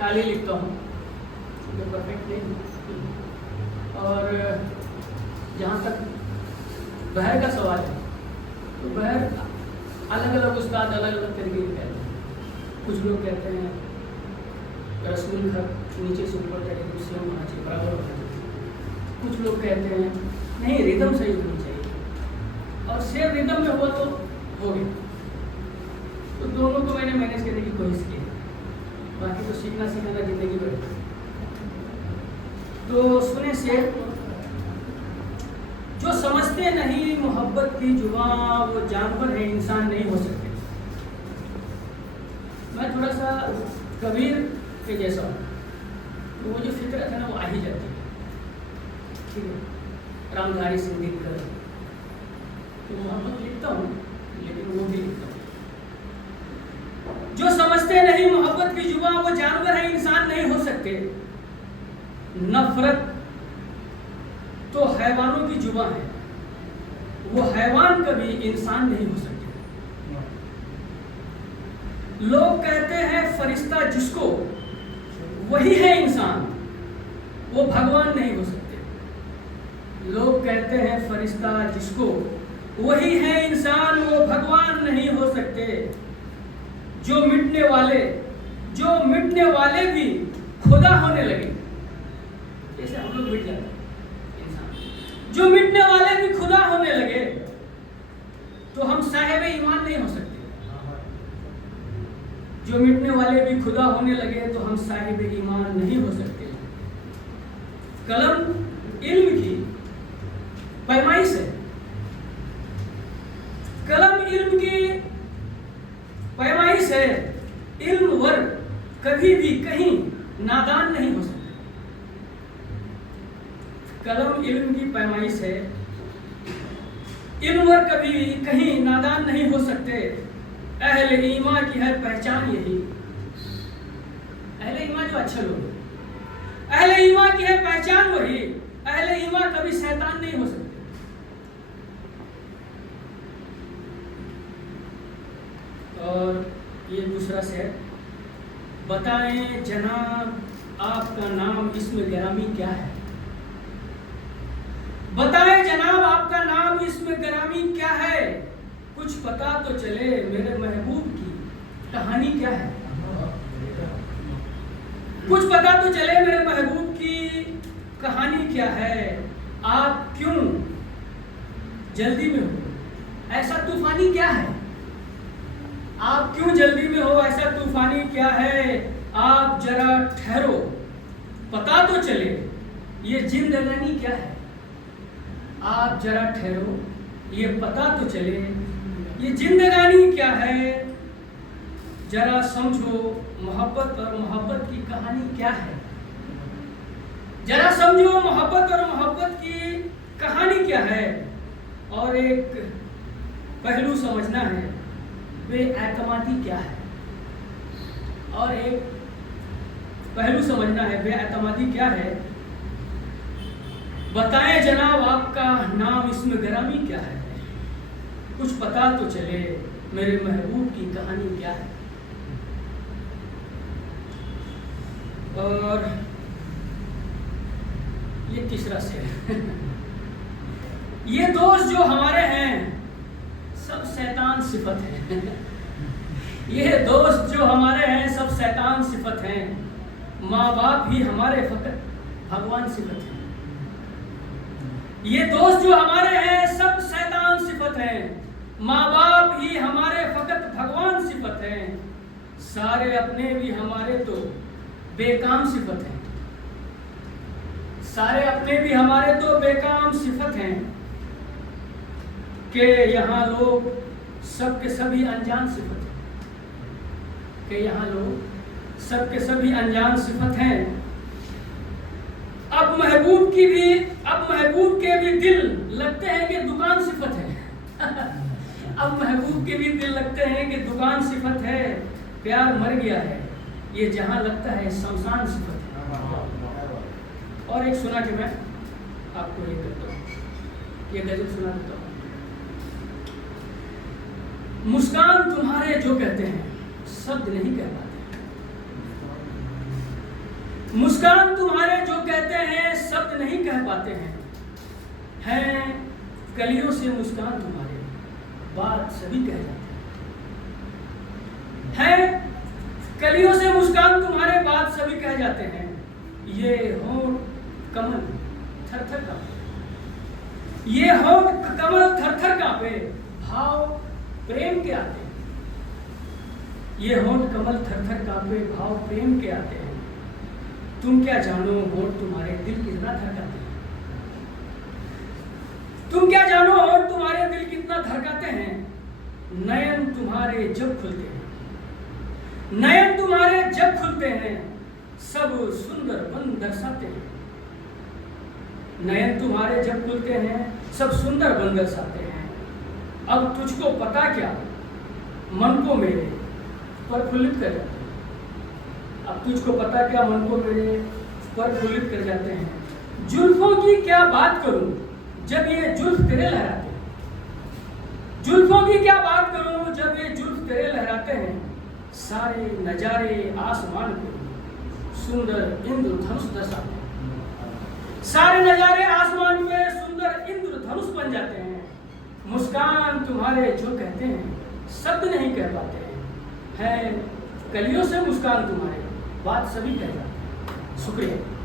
ख्याली लिखता हूँ, जो परफेक्ट नहीं हूँ। और जहाँ तक बहर का सवाल है, तो बहर अलग अलग उस्ताद अलग अलग तरीके के कहते हैं। कुछ लोग कहते हैं रसूल घर नीचे से ऊपर चढ़े तो सेम होना चाहिए, बराबर होना चाहिए। कुछ लोग कहते हैं नहीं, रिदम सही होनी चाहिए, और सेम रिदम में हुआ तो हो गया। तो दोनों को मैंने मैनेज करने की कोशिश की, बाकी तो सीखना सीखना जिंदगी भर। तो सुने शेर, जो समझते नहीं मोहब्बत की जुबां वो जानवर है, इंसान नहीं हो सकते। मैं थोड़ा सा कबीर के जैसा हूँ, तो वो जो फितरत है ना वो आ ही जाती है, ठीक है। रामधारी सिंह दिनकर, तो मोहब्बत लिखता हूँ, लेकिन वो भी लिखता हूँ। जो समझते नहीं मोहब्बत की जुबां वो जानवर है, इंसान नहीं हो सकते। नफरत तो हैवानों की जुबां है, वो हैवान कभी इंसान नहीं हो सकते। लोग कहते हैं फरिश्ता जिसको वही है इंसान, वो भगवान नहीं हो सकते। लोग कहते हैं फरिश्ता जिसको वही है इंसान, वो भगवान नहीं हो सकते। जो मिटने वाले भी खुदा होने लगे, जैसे हम लोग मिट जाते हैं इंसान, जो मिटने वाले भी खुदा होने लगे तो हम साहिब ईमान नहीं हो सकते। जो मिटने वाले भी खुदा होने लगे तो हम साहिब ईमान नहीं हो सकते। कलम इल्म की पैमाइश है, कलम इल्म की पैमाइश है। इल्म वर कभी भी कहीं नादान नहीं हो सकते। कलम इल्म की पैमाइश है, इल्म वर कभी भी कहीं नादान नहीं हो सकते। अहले ईमान की है पहचान यही, अहले ईमान जो अच्छे लोग हैं, अहले ईमान की है पहचान वही। अहले ईमान कभी शैतान नहीं हो सकते। और ये दूसरा शेर, बताएं जनाब आपका नाम इसमें गिरामी क्या है। बताएं जनाब आपका नाम इसमें गिरामी क्या है। कुछ पता तो चले मेरे महबूब की कहानी क्या है। कुछ पता तो चले मेरे महबूब की कहानी क्या है। आप क्यों जल्दी में हो, ऐसा तूफानी क्या है। आप क्यों जल्दी में हो, ऐसा तूफानी क्या है। आप जरा ठहरो, पता तो चले ये जिंदगानी क्या है। आप जरा ठहरो, ये पता तो चले ये जिंदगानी क्या है। जरा समझो मोहब्बत और मोहब्बत की कहानी क्या है। जरा समझो मोहब्बत और मोहब्बत की कहानी क्या है। और एक पहलू समझना है, बेएतमादी क्या है। और एक पहलू समझना है, बेएतमादी क्या है। बताएं जनाब आपका नाम इसमें गिरामी क्या है। कुछ पता तो चले मेरे महबूब की कहानी क्या है। और ये तीसरा शेर, ये दोस्त जो हमारे हैं सब शैतान सिफत है। ये दोस्त जो हमारे हैं सब शैतान सिफत हैं। माँ बाप भी हमारे फकत भगवान सिफत है। ये दोस्त जो हमारे हैं सब शैतान सिफत हैं। माँ बाप ही हमारे फकत भगवान सिफत हैं। सारे अपने भी हमारे तो बेकाम सिफत हैं। सारे अपने भी हमारे तो बेकाम सिफत हैं। कि यहाँ लोग सब के सभी अनजान सिफत हैं। कि यहाँ लोग सब के सभी अनजान सिफत हैं। अब महबूब के भी दिल लगते हैं कि दुकान सिफत है। अब महबूब के भी दिल लगते हैं कि दुकान सिफत है। प्यार मर गया है ये जहां लगता है शमशान सिफत है। और एक सुना कि मैं आपको ये करता हूँ, ये गजल सुना देता हूँ। मुस्कान तुम्हारे जो कहते हैं शब्द नहीं कह पाते। मुस्कान तुम्हारे जो कहते हैं शब्द नहीं कह पाते हैं कलियों से मुस्कान तुम्हारे बात सभी कह जाते हैं कलियों से मुस्कान तुम्हारे बात सभी कह जाते हैं। ये होंठ कमल थर-थर कांपे, ये होंठ कमल थर-थर कांपे, भाव प्रेम के आते हैं। ये होंठ कमल थर-थर कांपे, भाव प्रेम के आते हैं। तुम क्या जानो होंठ तुम्हारे दिल कितना धड़काते हैं, तुम क्या जानो होंठ तुम्हारे दिल कितना धड़काते हैं। नयन तुम्हारे जब खुलते हैं, नयन तुम्हारे जब खुलते हैं, सब सुंदर बन दर्शाते हैं। नयन तुम्हारे जब खुलते हैं, सब सुंदर बन दर्शाते हैं। अब तुझको पता क्या मन को मेरे प्रफुल्लित कर जाते हैं। अब तुझको पता क्या मन को मेरे प्रफुल्लित कर जाते हैं। जुल्फों की क्या बात करूं जब ये जुल्फ तेरे लहराते हैं, जुल्फों की क्या बात करूं जब ये जुल्फ तेरे लहराते हैं। सारे नजारे आसमान को सुंदर इंद्रधनुष दर्शाते हैं, सारे नजारे आसमान पे सुंदर इंद्रधनुष बन जाते हैं। मुस्कान तुम्हारे जो कहते हैं शब्द नहीं कह पाते हैं कलियों से मुस्कान तुम्हारे बात सभी कह जाते हैं। शुक्रिया।